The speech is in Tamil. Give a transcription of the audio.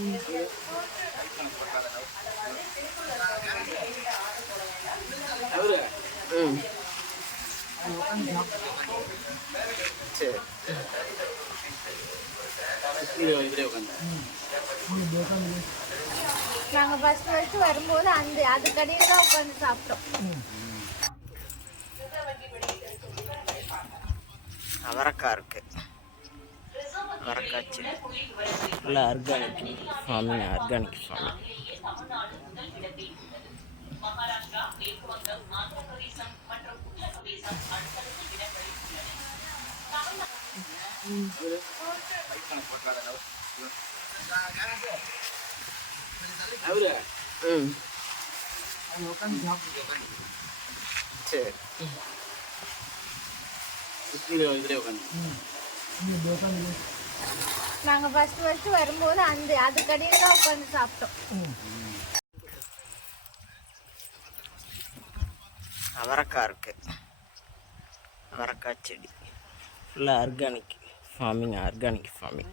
ம் சரி. நாங்கள் ஃபஸ்ட்டு வரும்போது அதுக்கடியில் தான் உட்காந்து சாப்பிட்டோம். அவரைக்காய் இருக்கு, அவரைக்காய் செடி ஃபுல்லாக ஆர்கானிக் ஃபார்மிங், ஆர்கானிக் ஃபார்மிங். ம் சரி. நாங்கள் ஃபஸ்ட்டு வரும்போது அதுக்கடியில் தான் உட்காந்து சாப்பிட்டோம். அவரைக்காய் இருக்கு, அவரைக்காய் செடி ஃபுல்லாக ஆர்கானிக் ஃபார்மிங், ஆர்கானிக் ஃபார்மிங்.